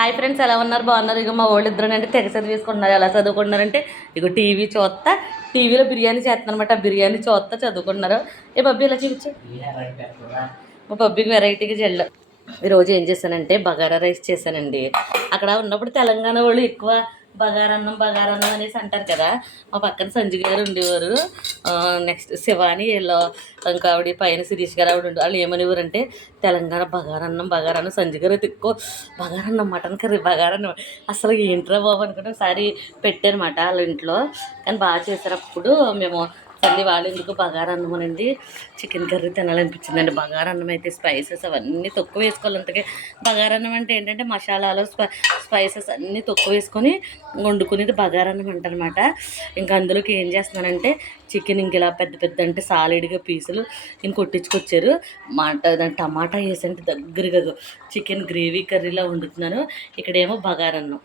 Hi friends, ఎలా ఉన్నారు? బాగున్నారు? ఇక మా వాళ్ళు ఇద్దరు తెగ చదివేసుకుంటున్నారు. ఎలా చదువుకుంటున్నారంటే ఇక టీవీ చూస్తా, టీవీలో బిర్యానీ చేస్తానమాట. బిర్యానీ చూస్తా చదువుకుంటున్నారు. ఏ బబ్బీ ఇలా చూపించు. మా బబ్బీకి వెరైటీగా జల్లు. ఈరోజు ఏం చేశానంటే బగారా రైస్ చేశానండి. అక్కడ ఉన్నప్పుడు తెలంగాణ వాళ్ళు ఎక్కువ బగారన్నం అనేసి అంటారు కదా. మా పక్కన సంజయ్ గారు ఉండేవారు, నెక్స్ట్ శివాని వీళ్ళు, ఇంకా ఆవిడ పైన శిరీష్ గారు ఆవిడ ఉండే వాళ్ళు ఏమనేవారు అంటే తెలంగాణ బగారన్నం సంజయ్ గారు అయితే ఎక్కువ బగారన్నం, మటన్ కర్రీ బగారన్నం. అసలు ఏంట్రా బాబు అనుకుంటే ఒకసారి పెట్టారన్నమాట వాళ్ళ ఇంట్లో. కానీ బాగా చేశారు. అప్పుడు మేము తల్లి వాళ్ళు ఎందుకు బగారన్నం అనండి చికెన్ కర్రీ తినాలనిపించిందండి. బగారన్నం అయితే స్పైసెస్ అవన్నీ తక్కువ వేసుకోవాలి. అంతకే బగారన్నం అంటే ఏంటంటే మసాలాలు స్పైసెస్ అన్నీ తక్కువ వేసుకొని వండుకునేది బగారన్నం అంటనమాట. ఇంకా అందులోకి ఏం చేస్తున్నానంటే చికెన్ ఇంక ఇలా పెద్ద పెద్ద అంటే సాలిడ్గా పీసులు ఇంక కొట్టించుకొచ్చారు. దాని టమాటా వేసి అంటే దగ్గరగా చికెన్ గ్రేవీ కర్రీలా వండుతున్నాను. ఇక్కడేమో బగారన్నం.